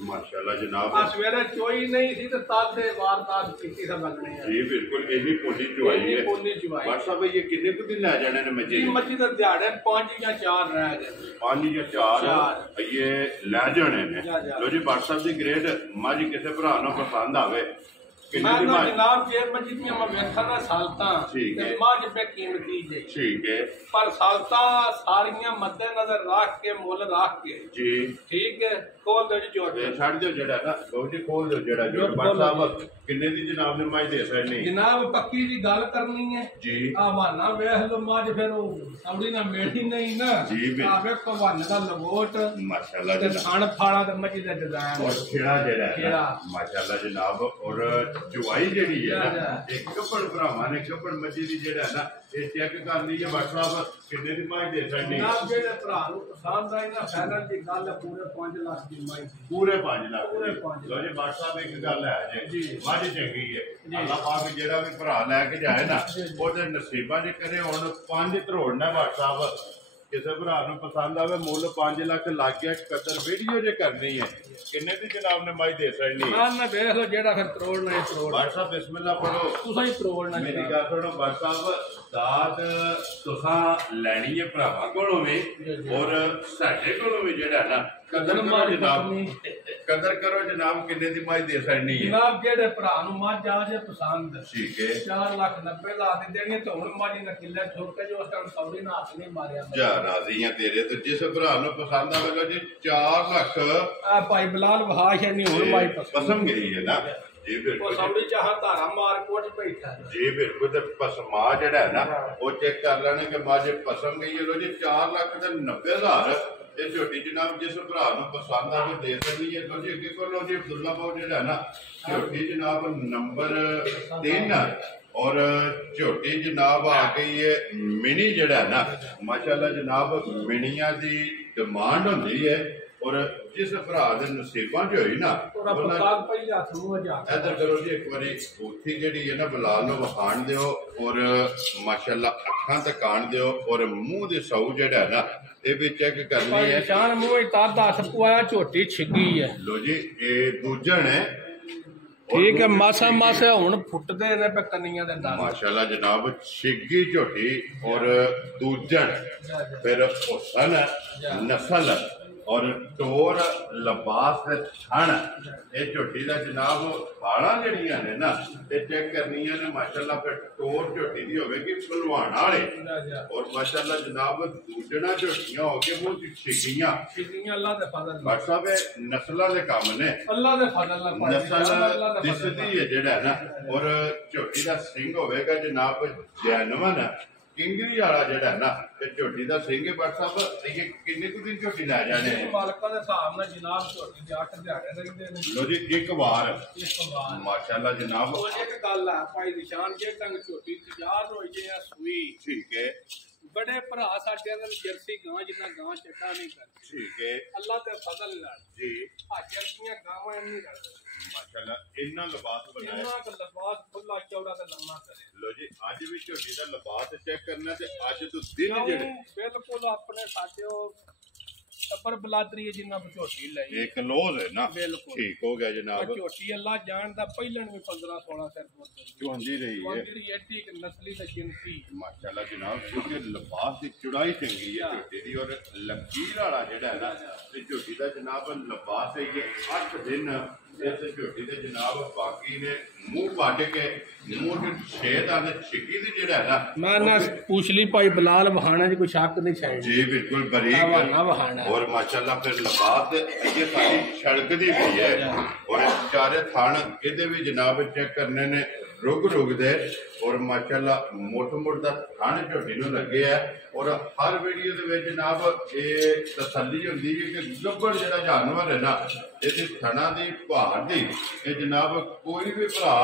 माशाल्लाह जनाब सवेरे चोई नहीं थी तो ताते वारदात किसी से लगने हैं जी बिल्कुल इतनी पोली चुवाई है पोली चुवाई व्हाट्सएप पे ये कितने को दिन ले जाने ने मजे मस्जिद दा दिहाड़े 5 या 4 रह गए 5 या 4 ये ले जाने ने लो जी व्हाट्सएप दी ग्रेड मज किसे भरा नु पसंद आवे मैं ना जनाब जे मस्जिद में मैं बैठा ना सालता ते मज पे कीमती जे ठीक है पर सालता सारियां मद्देनजर रख के मुल रख के जी ठीक है खोल दो जी जोड़ छड़ दो जेड़ा ना बहुत जी खोल दो जेड़ा जो व्हाट्सएप किन्ने दी जनाब ने मज दे सकनी जनाब पक्की दी गल करनी है जी हवाना वेख लो मज फिर सौड़ी ना मेड़ी नहीं ना जी आवे हवाने दा लवोट माशाल्लाह ते खान फाड़ा ते मस्जिद दा डिजाइन और खिड़ा जेड़ा है माशाल्लाह जनाब और चुवाई जेड़ी है ना एक कपड़ भरावां ने कपड़ मजी दी जेड़ा है ना ये चेक करनी है व्हाट्सएप किन्ने दी मज दे सकनी जनाब जेड़े भरा नु पसंद आई ना फाइनल दी गल पूरे 5 लाख दी मज पूरे 5 लाख पूरे 5 लो जी व्हाट्सएप एक गल है जी मज चंगी है अल्लाह पाक जेड़ा भी भरा लेके जाए ना ओदे नसीबां च करे हुन 5 करोड़ ने व्हाट्सएप किसी भरा पसंद आवे मुल 5 लाख लग गया कदर वीडियो जे करनी है किन्ने दी जनाब ने मज दे सकनी हां ना देख लो जेड़ा फिर करोड़ नहीं करोड़ व्हाट्सएप बिस्मिल्लाह पढ़ो तुसा ही करोड़ ना मेरी गल सुनो व्हाट्सएप दाद तुसा लैनी है भरावां कोलों भी और साडे कोलों भी जेड़ा ना कदर करो जनाब कदर करो जनाब किन्ने दी मज दे सकनी है जनाब जेड़े भरा नु मज आ जे पसंद ठीक है 4,90,000 दी देनी तो हुन मज ने किले ठोक के जो उस टाइम सौदी ना हाथ नहीं मारिया जा राजी हैं तेरे तो जिस भरा नु पसंद आवेगा जी 4 लाख आ भाई बिलाल वहाश है नहीं हुन मज पसंद गई है ना जी ਉਹ बिल्कुल ਸਮਝੀ ਚਾਹ ਧਾਰਾ ਮਾਰ ਕੋਟ ਬੈਠਾ जी बिल्कुल ते पसमा जेड़ा है ना वो चेक कर लेने कि मां जे पसम गई है लो जी 4,90,000 ये झोटी जनाब जिस भरा नूं पसंद आवे दे सकदी है लो जी अगे को लो जी अब्दुल्ला भाऊ जेड़ा है ना झोटी जनाब नंबर 3 और झोटी जनाब आ गई है मिनी जेड़ा है ना माशाल्लाह जनाब मिनिया दी डिमांड होंदी है और जिस भरा दे नसीबां च होई ना ਪਤਾਲ ਪਹਿਲੇ ਹੱਥ ਨੂੰ ਵਜਾ इधर करो जी एक बारी ऊथी जेड़ी है ना बिलाल नूं वखाण दिओ और माशाल्लाह अखां तक आण दिओ और मुंह दे सौ जेड़ा है ना ये भी चेक करनी है ਨਿਸ਼ਾਨ ਮੂੰਹ ਤਾਂ ਹੱਥ ਪਵਾਇਆ ਝੋਟੀ ਛਿੱਗੀ ਹੈ लो जी ये दूजन है ਠੀਕ ਹੈ ਮਾਸਾ ਮਾਸਾ ਹੁਣ ਫੁੱਟਦੇ ਨੇ ਪੇ ਕੰਨੀਆਂ ਦੇ ਦੰਦ माशाल्लाह जनाब छिग्गी झोटी और दूजन फिर हुसन नस्ल और टोर लबास थण ये झोटी का जनाब वाला जड़ियां ने ना ये चेक करनियां ने माशाल्लाह फिर टोर झोटी दी होवेगी पहलवान वाले और माशाल्लाह जनाब दूजना झोटियां हो के मुंह छिगियां ਛਿੱਗੀਆਂ ਅੱਲਾ ਦੇ ਫਜ਼ਲ ਨਾਲ डॉक्टर साहब ये नस्लों के काम ने ਅੱਲਾ ਦੇ ਫਜ਼ਲ ਨਾਲ नस्ल दिसदी है जेड़ा है ना और झोटी का सिंह होवेगा जनाब जैनवन किंगरी वाला जेड़ा है ना ते झोटी का सिंह है बट साहब ये किन्ने कुछ दिन झोटी लै जाने ਮਾਲਕਾਂ ਦੇ ਹਿਸਾਬ ਨਾਲ ਜਨਾਬ ਝੋਟੀ ਦੇ 8 ਦਿਹਾੜੇ ਲੱਗਦੇ ਨੇ लो जी एक बार ਇਸ ਤੋਂ ਬਾਅਦ माशाल्लाह जनाब ਉਹ ਇੱਕ ਗੱਲ ਹੈ ਭਾਈ ਨਿਸ਼ਾਨ ਜੇ ਟੰਗ ਝੋਟੀ ਤਜਾਦ ਹੋਈ ਜੇ ਆ ਸੂਈ ठीक है ਬੜੇ ਭਰਾ ਸਾਡੇ ਅੰਦਰ ਜਰਸੀ ਗਾਂ ਜਿੰਨਾ ਗਾਂ ਚੱਟਾ ਨਹੀਂ ਕਰਦੇ ठीक है ਅੱਲਾ ਦੇ ਫਜ਼ਲ ਨਾਲ जी ਆ ਜਰਸੀਆਂ ਗਾਵਾਂ ਨਹੀਂ ਕਰਦੇ माशाल्लाह इन्ना लिबास बनाया ਇਹਨਾਂ ਦਾ ਲਿਬਾਸ ਖੁੱਲਾ ਚੌੜਾ ਤੇ ਲੰਮਾ ਕਰੇ लो जी अज भी झोटी का लिबास चेक करना ते अज तो दिन जेड़े ਬਿਲਕੁਲ ਆਪਣੇ ਸਾਡੇ ਉਹ ਟੱਬਰ ਬਲਾਦਰੀ ਜਿੰਨਾ ਝੋਟੀ ਲਈ एक लोज है ना बिल्कुल। ठीक हो गया जनाब ਝੋਟੀ ਅੱਲਾ ਜਾਣਦਾ ਪਹਿਲਾਂ ਵੀ 15 16 ਸਿਰ ਪੁੱਤ चुहंदी रही है ਜਿਹੜੀ ਐਡੀ ਇੱਕ ਨਸਲੀ ਤੇ ਜਿੰਸੀ माशाल्लाह जनाब क्योंकि लिबास की चुड़ाई चंगी है झोटी दी और लकीर वाला जेड़ा है ना ते झोटी दा जनाब लिबास है ये 8 दिन इस झोटी दे जनाब बाकी ने मुंह पाट के मुंह च छेद आने छिकी दी जेड़ा है ना ਮੈਂ ਨਾ ਪੁੱਛ ਲਈ ਭਾਈ ਬਲਾਲ ਵਹਾਣਾ ਜੀ ਕੋਈ ਸ਼ੱਕ ਨਹੀਂ ਛਾਈ जी बिल्कुल बरीक हवाना वहाना। और माशाल्लाह फिर लिबास ये सारी छड़कदी भी है और चारे थान इहदे भी जनाब चेक करने ने रुग दे और माशाल्लाह मोट दा थान झोटी नूं लगे है और हर वीडियो दे विच जनाब ये तसल्ली हुंदी है कि गब्बड़ जिहड़ा जानवर है ना इहदी थणा दी भार दी ये जनाब कोई भी भरा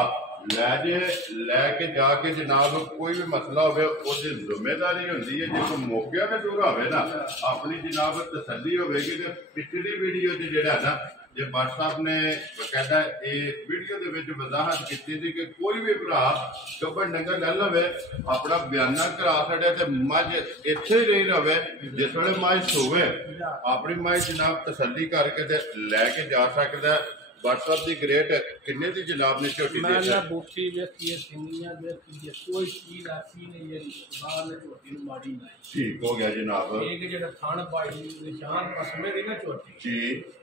लैके जाके जनाब कोई भी मसला हो उसकी जिम्मेदारी होंगी है जो कोई मौके पे पूरा हो ना अपनी जनाब तसल्ली होगी तो पिछली वीडियो जो ना जो व्हाट्सएप ने बकायदा ये वीडियो के वजाहत की थी कि कोई भी भरा गब्बड़ डंगर ले लवे अपना बयाना करा छड़े तो मझ इत्थे ही रही रहे जिस वे मझ सोवे अपनी मझ जनाब तसल्ली करके लैके जा सकता है व्हाट्सएप की ग्रेट किन्ने दी जनाब ने झोटी मैं दी ना बूटी देखी है सिंगियां देखी है कोई चीज ऐसी नहीं है बाहर ने झोटी माड़ी नहीं ठीक हो गया जनाब एक जेड़ा थान पाई निशान पसमे दी ना झोटी जी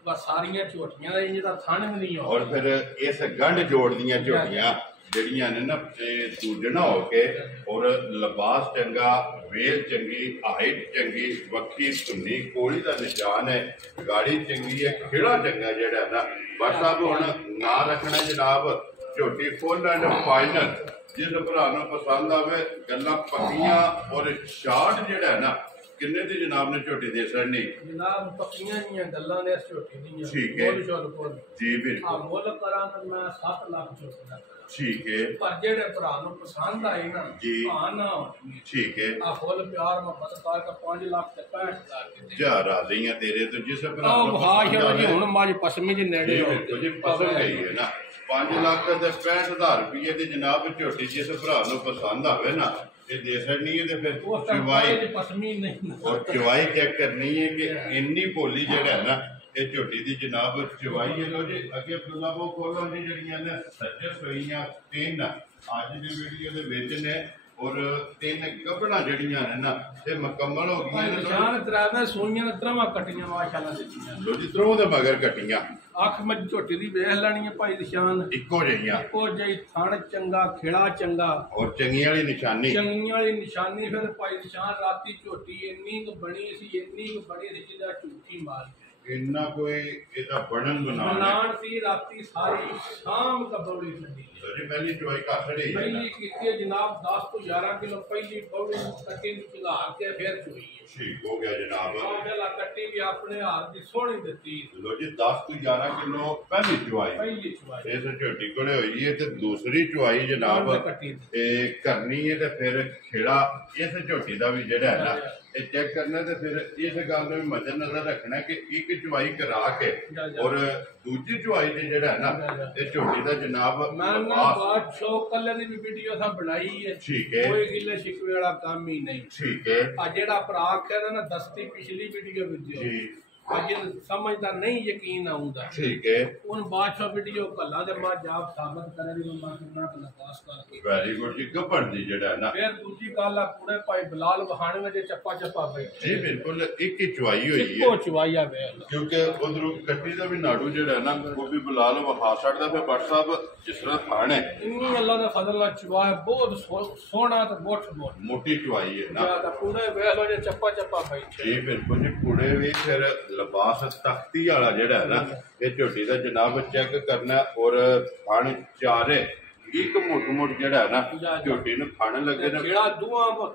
बस सारियां झोटियां दा इंज दा थान भी नहीं हो और फिर इस गंढ जोड़ दियां झोटियां जड़ियां ने ना दूजना होके और लिबास चंगा वेल चंगी हाइट चंगी वक्की सुन्नी कोली का निशान है गाड़ी चंगी है खेड़ा चंगा जेड़ा ना बस अब हुण ना रखना जनाब झोटी फुल एंड फाइनल जिस भरा नूं पसंद आवे गल्लां पक्कियां और शार्ट जेड़ा है ना किन्ने दी जनाब ने झोटी दे सकनी जनाब पक्कियां जियां गल्लां ने इस झोटी दियां ठीक है। बोल शोल बोल जी आ बिल्कुल मुल करा तो मैं 7 लाख झोटी दा ठीक है पर जेड़े भरा नूं पसंद आई ना जी। हां ना होनी। ठीक है आ फुल प्यार मोहब्बत करके 5 लाख ते 65,000 की जा राजी हैं तेरे तो जिस भरा आओ नूं भाषा पसंद जी आवे हुण माज पसमी दे नेड़े जी हो बिल्कुल जी पसंद गई है ना 5 लाख ते 65,000 रुपये की जनाब झोटी जिस भरा नूं पसंद आवे ना ये दे सकनी है तो फिर उस टाइम चुवाई पसमी नहीं और चुवाई चेक करनी है कि इन्नी भोली जेड़ा है ना ये झोटी दी जनाब चुवाई है लो जी अगे अब्दुल्ला वो खोलो जी जड़ियां ने सज्जे सोईयां 3 आज की वीडियो दे विच ने और 3 गबड़ा जड़ियां ने ना ये मुकम्मल हो गई ने निशान त्रावे सोइयां ने त्रवा कटियां माशाल्लाह से लो जी त्रों दे मगर कटियां अख में झोटी दी वेख लेनी है भाई निशान इको जइयां ओ जई थण चंगा खेड़ा चंगा और चंगी वाली निशानी चंगियां वाली निशानी फिर भाई निशान राती झोटी इन्नी क बनी सी जिदा झूठी मार ਇੰਨਾ ਕੋਈ ਇਹਦਾ ਬਣਨ ਬਣਾਉਣਾ ਬਣਾਉਣ ਸੀ ਰਾਤੀ ਸਾਰੀ ਸ਼ਾਮ ਦਾ ਬੌਲੀ ਛੱਡੀ ਜੀ ਪਹਿਲੀ ਚਵਾਈ ਘਰ ਛੜੀ ਪਹਿਲੀ ਕੀਤੀ ਹੈ ਜਨਾਬ 10 ਤੋਂ 11 ਕਿਲੋ ਪਹਿਲੀ ਬੌਲੀ ਕੱਟੀ ਨੂੰ ਚੁਗਾ ਕੇ ਫਿਰ ਚੋਈ ਹੈ ਠੀਕ ਹੋ ਗਿਆ ਜਨਾਬ ਪਹਿਲਾ ਕੱਟੀ ਵੀ ਆਪਣੇ ਹਾथ ਦੀ ਸੋਹਣੀ ਦਿੱਤੀ ਲੋ ਜੀ 10 ਤੋਂ 11 ਕਿਲੋ ਪਹਿਲੀ ਚਵਾਈ ਪਹਿਲੀ ਚਵਾਈ ਇਸ ਝੋਟੀ ਕੋਲੇ ਹੋਈ ਹੈ ਤੇ ਦੂਸਰੀ ਚਵਾਈ ਜਨਾਬ ਇਹ ਕਰਨੀ ਹੈ ਤੇ ਫਿਰ ਖੇੜਾ ਇਸ ਝੋਟੀ ਦਾ ਵੀ ਜਿਹੜਾ ਹੈ ਨਾ ਇਹ ਚੈੱਕ ਕਰਨਾ ਤੇ ਫਿਰ ਇਸ ਗੱਲ ਨੂੰ ਵੀ ਮੱਦੇ ਨਜ਼ਰ ਰੱਖਣਾ ਕਿ ਇੱਕ ਚਵਾਈ ਕਰਾ ਕੇ ਔਰ ਦੂਜੀ ਚਵਾਈ ਤੇ ਜਿਹੜਾ ਹੈ ਨਾ ਇਹ ਝੋਟੀ ਦਾ ਜਨਾਬ ਮੈਂ ਨਾ ਬਾਤ ਸ਼ੋ ਕੱਲੇ ਦੀ ਵੀ ਵੀਡੀਓ ਸਾ ਬਣਾਈ ਹੈ ਠੀਕ ਹੈ ਕੋਈ ਗਿੱਲੇ ਸ਼ਿਕਵੇ ਵਾਲਾ ਕੰਮ ਹੀ ਨਹੀਂ ਠੀਕ ਹੈ ਆ ਜਿਹੜਾ ਭਰਾ ਕਹਿੰਦਾ ਨਾ ਦਸਤੀ ਪਿਛਲੀ ਵੀਡੀਓ ਵਿੱਚ ਜੀ ਅੱਜ ਸਮਝਦਾ ਨਹੀਂ ਯਕੀਨ ਆਉਂਦਾ ਠੀਕ ਹੈ ਹੁਣ ਬਾਦਸ਼ਾਹ ਵੀਡੀਓ ਕੱਲਾ ਦੇ ਮਾ ਜਾਬ ਸਾਬਤ ਕਰੇ ਦੀ ਮੈਂ ਕਿੰਨਾ ਕੁ ਪਾਸ ਕਰਕੇ ਵੈਰੀ ਗੁੱਡ ਜੀ ਗੱਪੜ ਦੀ ਜਿਹੜਾ ਹੈ ਨਾ ਫਿਰ ਦੂਜੀ ਗੱਲ ਆ ਪੂਰੇ ਭਾਈ ਬਲਾਲ ਵਹਾਣੇ ਵਿੱਚ ਚੱਪਾ ਚੱਪਾ ਪਏ ਜੀ ਬਿਲਕੁਲ ਇੱਕ ਹੀ ਚਵਾਈ ਹੋਈ ਹੈ ਇੱਕੋ ਚਵਾਈਆ ਵੇ ਕਿਉਂਕਿ ਉਧਰੋਂ ਕੱਟੀ ਦਾ ਵੀ ਨਾੜੂ ਜਿਹੜਾ ਹੈ ਨਾ ਉਹ ਵੀ ਬਲਾਲ ਵਹਾ ਛੱਡਦਾ ਫਿਰ ਬੱਟ ਸਾਹਿਬ ਜਿਸ ਤਰ੍ਹਾਂ ਥਾਣ ਹੈ ਇੰਨੀ ਅੱਲਾ ਦਾ ਫਜ਼ਲ ਨਾਲ ਚਵਾਇਆ ਬਹੁਤ ਸੋਹਣਾ ਤੇ ਬਹੁਤ ਮੋਟੀ ਚਵਾਈ ਹੈ ਨਾ ਤਾਂ ਪੂਰੇ ਵੇਖ ਲੋ ਜੇ ਚੱਪਾ ਚੱਪਾ ਪਈ ਜੀ ਬਿਲਕੁਲ ਜੀ ਪੂਰੇ ਵੀ ਫਿਰ ਲਿਬਾਸ ਤਖਤੀ ਵਾਲਾ ਜਿਹੜਾ ਹੈ ਨਾ ਇਹ ਝੋਟੀ ਦਾ ਜਨਾਬ ਚੈੱਕ ਕਰਨਾ ਔਰ ਥਣ ਚਾਰੇ ਇੱਕ ਮੋਟ ਜਿਹੜਾ ਹੈ ਨਾ ਝੋਟੀ ਨੂੰ ਥਣ ਲੱਗੇ ਨੇ ਜਿਹੜਾ ਦੂਆਂ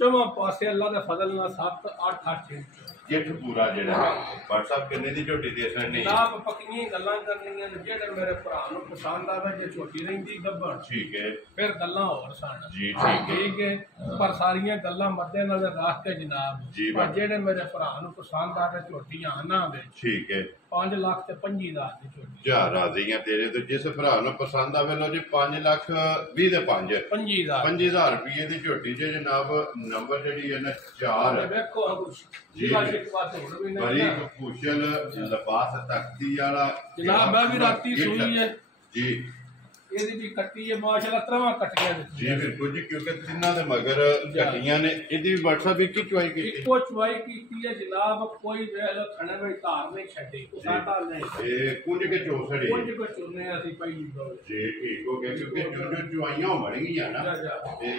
ਚਵਾਂ ਪਾਸੇ ਅੱਲਾ ਦੇ ਫਜ਼ਲ ਨਾਲ 7 8 ਇੰਚ ਜਿੱਠ ਪੂਰਾ ਜਿਹੜਾ ਹੈ WhatsApp ਕਿੰਨੇ ਦੀ ਝੋਟੀ ਦੇ ਸਕਣੇ ਜਨਾਬ ਪੱਕੀਆਂ ਗੱਲਾਂ ਕਰਨੀਆਂ ਨੇ ਜਿਹੜੇ ਮੇਰੇ ਭਰਾ ਨੂੰ ਪਸੰਦ ਆਵੇ ਜੇ ਛੋਟੀ ਰਹਿੰਦੀ ਗੱਭਣ ਠੀਕ ਹੈ ਫਿਰ ਗੱਲਾਂ ਹੋਰ ਸਨ ਜੀ ਠੀਕ ਹੈ ਪਰ ਸਾਰੀਆਂ ਗੱਲਾਂ ਮੱਦੇ ਨਜ਼ਰ ਰੱਖ ਕੇ ਜਨਾਬ ਪਰ ਜਿਹੜੇ ਮੇਰੇ ਭਰਾ ਨੂੰ ਪਸੰਦ ਆਵੇ ਝੋਟੀਆਂ ਨਾ ਵੇ ਠੀਕ ਹੈ 5 ਲੱਖ ਤੇ 25,000 ਦੀ ਝੋਟੀ ਜਾ ਰਾਜ਼ੀਆਂ ਤੇਰੇ ਤੋਂ ਜਿਸ ਭਰਾ ਨੂੰ ਪਸੰਦ ਆਵੇ ਲੋ ਜੀ 5 ਲੱਖ 20 ਦੇ 5 5000 ਰੁਪਏ ਦੀ ਝੋਟੀ ਜੇ ਜਨਾਬ ਨੰਬਰ ਜਿਹੜੀ ਹੈ ਨਾ 4 ਵੇਖੋ ਜੀ ਬੜੀ ਕੁਸ਼ਲ ਲਿਬਾਸ ਤਖਤੀ ਵਾਲਾ ਜਨਾਬ ਮੈਂ ਵੀ ਰਾਤੀ ਸੂਈ ਹੈ ਜੀ ਇਹਦੀ ਵੀ ਕੱਟੀ ਹੈ ਮਾਸ਼ਾਅੱਲਾ ਤਰਵਾਂ ਕੱਟੀਆਂ ਜੀ ਬਿਲਕੁਲ ਜੀ ਕਿਉਂਕਿ ਤਿੰਨਾਂ ਦੇ ਮਗਰ ਕੱਟੀਆਂ ਨੇ ਇਹਦੀ ਵੀ WhatsApp ਇੱਕ ਹੀ ਚੁਆਈ ਕੀਤੀ ਇੱਕੋ ਚੁਆਈ ਕੀਤੀ ਹੈ ਜਨਾਬ ਕੋਈ ਵੇਲ ਥਣੇ ਵਿੱਚ ਧਾਰ ਨਹੀਂ ਛੱਡੀ ਸਾਡਾ ਨਹੀਂ ਇਹ ਕੁੰਝ ਕੇ ਚੋਸੜੀ ਕੁੰਝ ਕੋ ਚੁੰਨੇ ਅਸੀਂ ਪਹਿਲੀ ਦੋ ਜੀ ਠੀਕ ਹੋ ਗਿਆ ਕਿਉਂਕਿ ਜੋ ਚੁਆਈਆਂ ਹੋਣਗੀਆਂ ਨਾ ਤੇ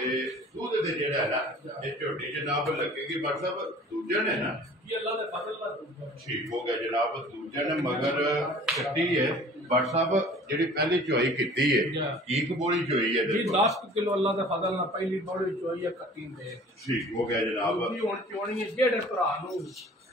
ਦੁੱਧ ਦੇ ਜਿਹੜਾ ਹੈ ਨਾ ਇਹ ਝੋਟੀ ਜਨਾਬ ਲੱਗੇਗੀ WhatsApp ਦੂਜੇ ਨੇ ਨਾ ਇਹ ਅੱਲਾ ਦੇ ਫਜ਼ਲ ਨਾਲ ਦੂਜਾ ਠੀਕ ਹੋ ਗਿਆ ਜਨਾਬ ਦੂਜੇ ਨੇ ਮਗਰ ਕੱਟੀ ਹੈ WhatsApp ਜਿਹੜੀ ਪਹਿਲੀ ਚੁਆਈ ਕੀਤੀ ਹੈ ਕੀ ਕਬੋਲੀ ਚੋਈ ਹੈ ਜੀ 10 ਕਿਲੋ ਅੱਲਾ ਦੇ ਫਜ਼ਲ ਨਾਲ ਪਹਿਲੀ ਬੋਲੀ ਚੋਈ ਹੈ ਕੱਟੀ ਦੇ ਠੀਕ ਹੋ ਗਿਆ ਜਨਾਬ ਜੀ ਹੁਣ ਚੋਣੀ ਹੈ ਜਿਹੜੇ ਭਰਾ ਨੂੰ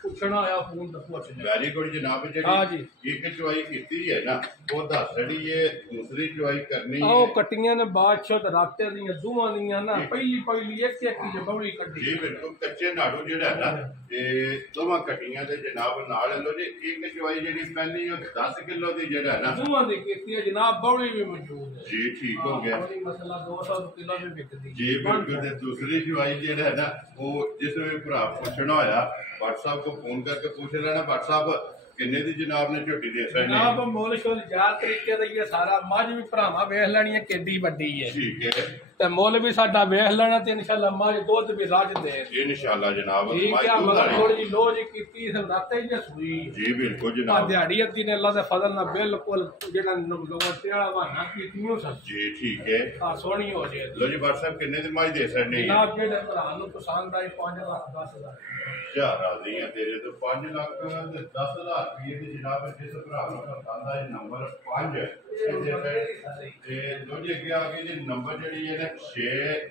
ਪੁੱਛਣਾ ਆਇਆ ਫੋਨ ਤੇ ਪੁੱਛ ਲੈ ਵੈਰੀ ਗੁੱਡ ਜਨਾਬ ਜਿਹੜੀ ਇੱਕ ਚੁਆਈ ਕੀਤੀ ਹੈ ਨਾ ਉਹ ਦੱਸ ਰਹੀ ਹੈ ਦੂਸਰੀ ਚੁਆਈ ਕਰਨੀ ਹੈ ਉਹ ਕੱਟੀਆਂ ਨੇ ਬਾਦਸ਼ਾਹ ਤੇ ਰਾਤੇ ਦੀਆਂ ਦੋਵਾਂ ਦੀਆਂ ਨਾ ਪਹਿਲੀ ਇੱਕ ਹੀ ਬੌਲੀ ਕੱਢੀ ਜੀ ਬਿਲਕੁਲ ਕੱਚੇ ਨਾੜੂ ਜਿਹੜਾ ਹੈ ਨਾ ਇਹ ਦੋਵਾਂ ਕੱਟੀਆਂ ਦੇ ਜਨਾਬ ਨਾਲ ਲੋ ਜੀ ਇੱਕ ਚੁਆਈ ਜਿਹੜੀ ਪਹਿਲੀ ਉਹ 10 ਕਿਲੋ ਦੀ ਜਿਹੜਾ ਹੈ ਨਾ ਦੋਵਾਂ ਦੀ ਕੀਤੀ ਹੈ ਜਨਾਬ ਬੌਲੀ ਵੀ ਮੌਜੂਦ ਹੈ ਜੀ ਠੀਕ ਹੋ ਗਿਆ ਬੌਲੀ ਮਸਲਾ 200 ਕਿਲੋ ਵੀ ਵਿਕਦੀ ਜੀ ਬਿਲਕੁਲ ਤੇ ਦੂਸਰੀ ਚੁਆਈ ਜਿਹੜਾ ਹੈ ਨਾ ਉਹ ਜਿਸ ਵੇਲੇ ਭਰਾ ਪੁੱਛਣਾ ਹੋਇਆ WhatsApp को फोन करके पूछ लेना WhatsApp किन्ने दी जनाब ने झोटी दे सकनी जनाब मोल शोल जा तरीके दा ये सारा मझ भी भरावा वेख लेनी है केडी वड्डी है ठीक है ते मोल भी साडा वेख लेना ते इंशाल्लाह मझ दुध भी रज दे इंशाल्लाह जनाब ठीक है मगर थोड़ी जी लो जी कीती इस राते ही सुई जी बिल्कुल जनाब दिहाड़ी अद्धी ने अल्लाह दे फजल नाल बिल्कुल जेड़ा नवते वाला बहाना कीतियो सन जी ठीक है हां सोहनी हो जाए लो जी WhatsApp किन्ने दी मझ दे सकनी जनाब जेड़े भरा नु पसंद आई 5 लाख 10,000 जा राजी है तेरे तो 5 लाख ते 10,000 रुपए दी जनाब जिस भरा नु पसंद आए नंबर 5 ਤੇ ਦੋਜੇ ਅੱਗੇ ਆ ਗਈ ਜੀ ਨੰਬਰ ਜਿਹੜੀ ਹੈ ਨਾ 6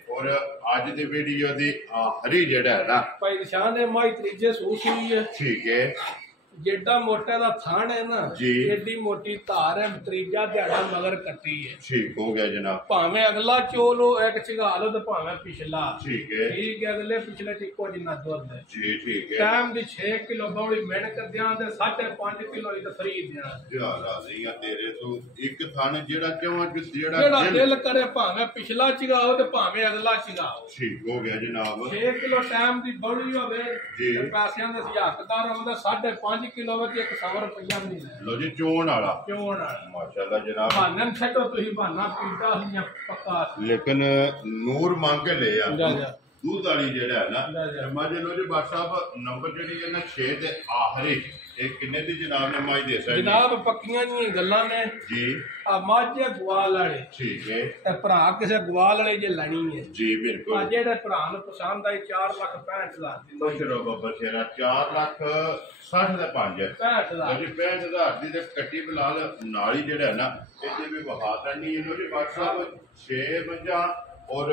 ਔਰ ਅੱਜ ਦੀ ਵੀਡੀਓ ਦੀ ਆਖਰੀ ਜਿਹੜਾ ਹੈ ਨਾ ਭਾਈ ਨਿਸ਼ਾਨ ਦੇ ਮਾਈ ਤੀਜੇ ਸੂਸ ਹੋਈ ਹੈ ਠੀਕ ਹੈ जेडा मोटा दा थान है ना जी एडी मोटी धार है त्रीजा दिहाड़ा मगर कट्टी है ठीक हो गया जनाब भावे अगला चोलो एक चिगा लो ते भावे पिछला ठीक है अगले पिछले टिको जिन्ना दुध है जी ठीक है टाइम दी 6 किलो बौड़ी मिहनत कर दियां ते 5.5 किलो दी तफरी दियां जा राजी है तेरे तो एक थान जेड़ा क्यों जेड़ा दिल करे भावे पिछला चिगाओ ते भावे अगला चिगाओ ठीक हो गया जनाब 6 किलो टाइम दी बौड़ी होवे जी पैसियां दे हकदार होंदा 5.5 किलो ਵਿੱਚ 100 ਰੁਪਇਆ ਵੀ ਨਹੀਂ ਲੋ ਜੀ ਚੋਣ ਵਾਲਾ ਮਾਸ਼ਾਅੱਲਾ ਜਨਾਬ ਬਾਨਨ ਛੱਡੋ ਤੁਸੀਂ ਬਾਨਾ ਪੀਤਾ ਹੀ ਪੱਕਾ ਲੇਕਿਨ ਨੂਰ ਮੰਗ ਕੇ ਲੈ ਆ दूध वाली जेड़ा है ना ਲੈ ਜਾ। मझ लो जी बादशाह साहब नंबर जेड़ी है ना 6 दे आखिरी ये किन्ने दी जनाब ने मझ दे सकदी जनाब पक्कियां दी गल्लां ने जी आ माਝੇ ਗਵਾਲ ਵਾਲੇ ठीक है ਤੇ ਭਰਾ ਕਿਸੇ ਗਵਾਲ ਵਾਲੇ ਜੇ ਲੈਣੀ ਹੈ जी ਆ बिल्कुल ਜਿਹੜੇ ਭਰਾ ਨੂੰ ਪਸੰਦ ਆਈ 4,65,000 ਦੀ खुश रहो बाबा शेरा 4,60,000 ਦੇ 5 65,000 ਜੀ 65,000 ਦੀ ਤੇ ਕੱਟੀ ਬਲਾਲ ਨਾਲ ਹੀ ਜਿਹੜਾ ਹੈ ਨਾ ਇਹਦੇ ਵੀ ਵਹਾ ਕਰਨੀ ਇਹਨੂੰ ਜੀ ਬਾਦਸ਼ਾਹ ਸਾਹਿਬ 6 ਮੱਝਾਂ ਔਰ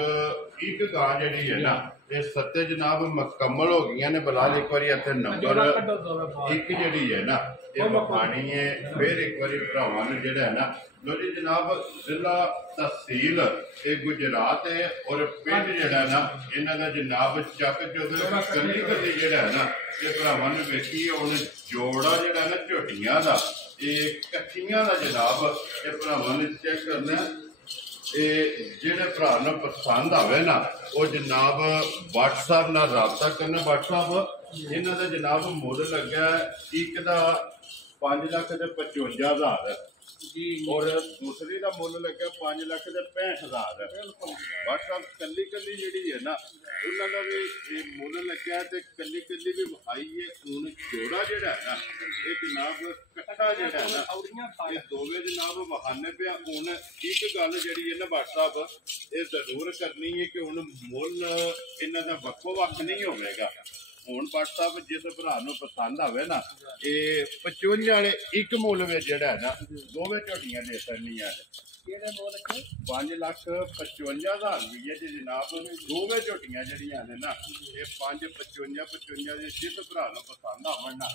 ਇੱਕ ਗਾਂ ਜਿਹੜੀ ਹੈ ਨਾ ਇਹ ਸੱਤੇ ਜਨਾਬ ਮੁਕੰਮਲ ਹੋ ਗਈਆਂ ਨੇ ਬਲਾਲ ਇੱਕ ਵਾਰੀ ਇੱਥੇ ਜੋੜਾ ਨੰਬਰ ਕੱਢੋ ਦੋਵੇਂ ਬਾਹਰ ਇੱਕ ਜਿਹੜੀ ਹੈ ਨਾ ਇਹ ਵਖਾਣੀ ਹੈ ਫਿਰ ਇੱਕ ਵਾਰੀ ਭਰਾਵਾਂ ਨੂੰ ਜਿਹੜਾ ਹੈ ਨਾ ਲੋ ਜੀ ਜਨਾਬ ਜ਼ਿਲ੍ਹਾ ਤਹਿਸੀਲ ਇਹ ਗੁਜਰਾਤ ਹੈ ਔਰ ਪਿੰਡ ਜਿਹੜਾ ਹੈ ਨਾ ਇਹਨਾਂ ਦਾ ਜਨਾਬ ਚੱਕ ਚੌਧਰੀ ਕੱਲੀ ਕੱਲੀ ਜਿਹੜਾ ਹੈ ਨਾ ਇਹ ਭਰਾਵਾਂ ਨੂੰ ਵੇਖੀ ਹੁਣ ਜੋੜਾ ਜਿਹੜਾ ਨਾ ਝੋਟੀਆਂ ਦਾ ਇਹ ਕੱਚੀਆਂ ਦਾ ਜਨਾਬ ਇਹ ਭਰਾਵਾਂ ਨੇ ਚੈੱਕ ਕਰਨਾ ਇਹ ਜਿਹੜੇ ਭਰਾ ਨੂੰ ਪਸੰਦ ਆਵੇ ਨਾ ਉਹ ਜਨਾਬ WhatsApp ਨਾਲ ਰਾਬਤਾ ਕਰਨਾ WhatsApp ਇਹਨਾਂ ਦਾ ਜਨਾਬ ਮੁੱਲ ਲੱਗਾ ਇੱਕ ਦਾ 5,55,000 ਜੀ ਔਰ ਦੂਸਰੀ ਦਾ ਮੁੱਲ ਲੱਗਾ 5,65,000 WhatsApp ਕੱਲੀ ਕੱਲੀ ਜਿਹੜੀ ਹੈ ਨਾ ਉਹਨਾਂ ਦਾ ਵੀ ਇਹ ਮੁੱਲ ਲੱਗਾ ਤੇ ਕੱਲੀ ਕੱਲੀ ਵੀ ਵਿਖਾਈ ਹੈ ਹੁਣ ਜੋੜਾ ਜਿਹੜਾ ਹੈ ਨਾ ਇਹ ਜਨਾਬ ਇਕੱਠਾ ਜਿਹੜਾ ਹੈ ਨਾ ਔਰੀਆਂ ਇਹ ਦੋਵੇਂ ਜਨਾਬ ਬਹਾਨੇ ਪਿਆ ਹੁਣ ਇੱਕ ਗੱਲ ਜਿਹੜੀ ਹੈ ਨਾ WhatsApp ਇਹ ਜ਼ਰੂਰ ਕਰਨੀ ਹੈ ਕਿ ਹੁਣ ਮੁੱਲ ਇਹਨਾਂ ਦਾ ਵੱਖੋ ਵੱਖ ਨਹੀਂ ਹੋਵੇਗਾ ਹੁਣ WhatsApp ਜਿਸ ਭਰਾ ਨੂੰ ਪਸੰਦ ਆਵੇ ਨਾ ਇਹ 55 ਵਾਲੇ ਇੱਕ ਮੁੱਲ ਵਿੱਚ ਜਿਹੜਾ ਹੈ ਨਾ ਦੋਵੇਂ ਝੋਟੀਆਂ ਦੇ ਸਕਣੀਆਂ ਕਿਹੜੇ ਮੁੱਲ ਚ 5,55,000 ਰੁਪਏ ਦੇ ਜਨਾਬ ਦੋਵੇਂ ਝੋਟੀਆਂ ਜਿਹੜੀਆਂ ਨੇ ਨਾ ਇਹ 5,55,55 ਦੇ ਜਿਸ ਭਰਾ ਨੂੰ ਪਸੰਦ ਆਵਣ ਨਾ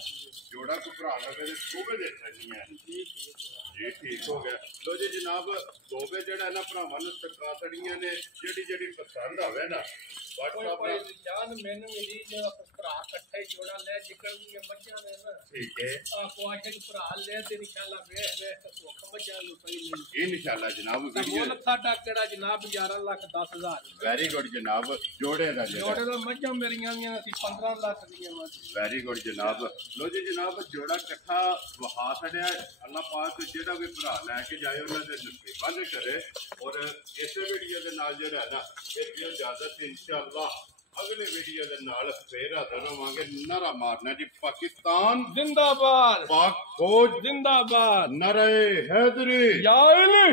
ਜੋੜਾ ਕੋ ਭਰਾ ਲਵੇ ਤੇ ਦੋਵੇਂ ਦੇ ਸਕਣੀਆਂ ਜੀ ਠੀਕ ਹੋ ਗਿਆ ਲੋ ਜੀ ਜਨਾਬ ਦੋਵੇਂ ਜਿਹੜਾ ਨਾ ਭਰਾਵਾਂ ਨੂੰ ਸਰਕਾ ਤੜੀਆਂ ਨੇ ਜਿਹੜੀ ਪਸੰਦ ਆਵੇ ਨਾ WhatsApp ਕੋਈ ਜਾਨ ਮੈਨੂੰ ਵੀ ਜਿਹੜਾ ਭਰਾ ਇਕੱਠੇ ਜੋੜਾ ਲੈ ਜਿਕਣੀਆਂ ਮੱਝਾਂ ਨੇ ਨਾ ਠੀਕ ਹੈ ਆ ਕੁਆਸ਼ੇ ਨੂੰ ਭਰਾ ਲੈ ਤੇ ਇਨਸ਼ਾਅੱਲਾ ਵੇਖ ਭੁੱਖ ਮੱਝਾਂ ਨੂੰ ਸਹੀ ਨਹੀਂ ਇਹ ਇਨਸ਼ਾਅੱਲਾ ਜਨਾਬ ਵੀਡੀਓ ਮੁੱਲ ਸਾਡਾ ਕਿਹੜਾ ਜਨਾਬ 11,10,000 ਵੈਰੀ ਗੁੱਡ ਜਨਾਬ ਜੋੜੇ ਦਾ ਜੋੜੇ ਜਿਹੜਾ ਦਾ ਮੱਝਾਂ ਮੇਰੀਆਂ ਵੀ ਅਸੀਂ 15 ਲੱਖ ਦੀਆਂ ਮੱਝ ਵੈਰੀ ਗੁੱਡ ਜਨਾਬ ਲੋ ਜੀ ਜਨਾਬ ਜੋੜਾ ਇਕੱਠਾ ਵਹਾ ਛੜਿਆ ਅੱਲਾਹ ਪਾਕ ਜਿਹੜਾ ਵੀ ਭਰਾ ਲੈ ਕੇ ਜਾਏ ਉਹਨਾਂ ਦੇ ਨਸੀਬਾਂ ਦੇ ਕਰੇ ਔਰ ਇਸੇ ਵੀਡੀਓ ਦੇ ਨਾਲ ਜਿਹੜਾ ਹੈ ਨਾ ਇਹ ਇਜਾਜ਼ਤ ਇਨਸ਼ਾਅੱਲਾ ਅਗਲੇ ਵੀਡੀਓ ਦੇ ਨਾਲ ਫੇਰ ਹਾਜ਼ਰ ਹੋਵਾਂਗੇ ਨਾਰਾ ਮਾਰਨਾ ਜੀ ਪਾਕਿਸਤਾਨ जिंदाबाद पाक फौज जिंदाबाद नारे हैदरी या अली